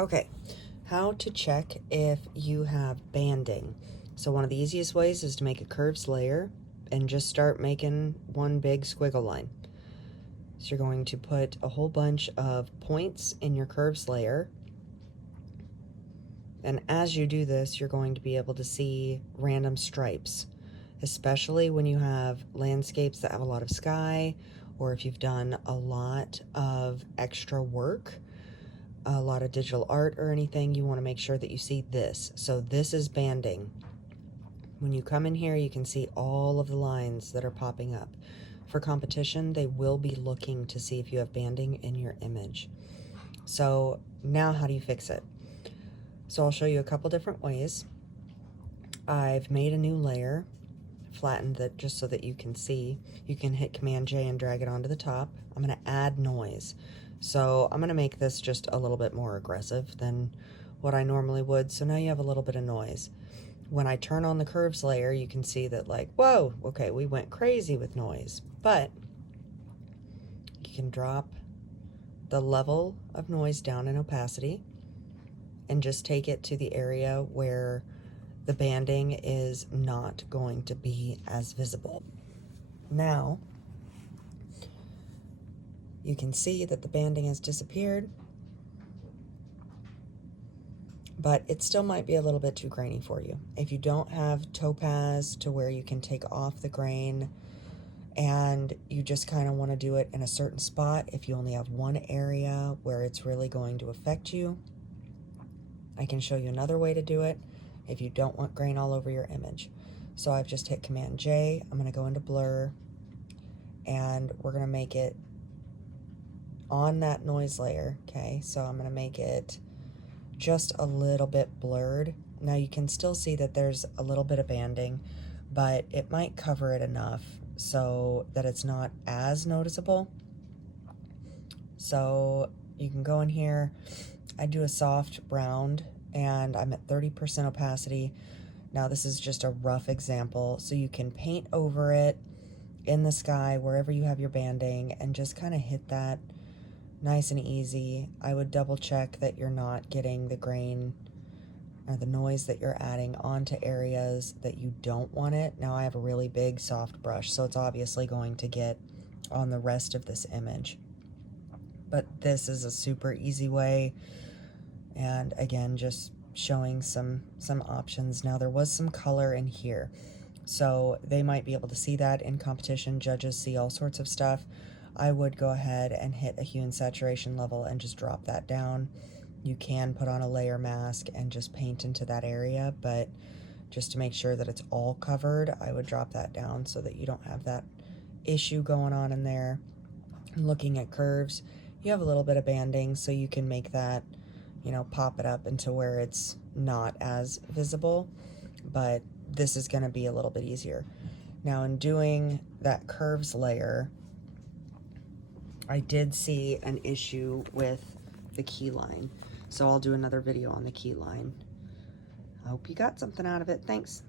Okay, how to check if you have banding. So one of the easiest ways is to make a curves layer and just start making one big squiggle line. So you're going to put a whole bunch of points in your curves layer. And as you do this, you're going to be able to see random stripes, especially when you have landscapes that have a lot of sky, or if you've done a lot of extra work, a lot of digital art or anything, you want to make sure that you see this. So this is banding. When you come in here, you can see all of the lines that are popping up. For competition, they will be looking to see if you have banding in your image. So now how do you fix it? So I'll show you a couple different ways. I've made a new layer, flattened it just so that you can see. You can hit Command J and drag it onto the top. I'm going to add noise. So I'm going to make this just a little bit more aggressive than what I normally would. So now you have a little bit of noise. When I turn on the curves layer, you can see that, like, whoa, okay, we went crazy with noise. But you can drop the level of noise down in opacity and just take it to the area where the banding is not going to be as visible. Now, you can see that the banding has disappeared, but it still might be a little bit too grainy for you. If you don't have topaz to where you can take off the grain and you just kind of want to do it in a certain spot, if you only have one area where it's really going to affect you, I can show you another way to do it if you don't want grain all over your image. So I've just hit Command J. I'm going to go into blur, and we're going to make it on that noise layer. Okay, so I'm going to make it just a little bit blurred. Now you can still see that there's a little bit of banding, but it might cover it enough so that it's not as noticeable. So you can go in here. I do a soft brown and I'm at 30% opacity. Now this is just a rough example, so you can paint over it in the sky wherever you have your banding and just kind of hit that nice and easy. I would double check that you're not getting the grain or the noise that you're adding onto areas that you don't want it. Now I have a really big soft brush, so it's obviously going to get on the rest of this image. But this is a super easy way, and again, just showing some options. Now there was some color in here, so they might be able to see that in competition. Judges see all sorts of stuff. I would go ahead and hit a hue and saturation level and just drop that down. You can put on a layer mask and just paint into that area, but just to make sure that it's all covered, I would drop that down so that you don't have that issue going on in there. Looking at curves, you have a little bit of banding, so you can make that, you know, pop it up into where it's not as visible, but this is going to be a little bit easier. Now in doing that curves layer, I did see an issue with the key line, so I'll do another video on the key line. I hope you got something out of it. Thanks.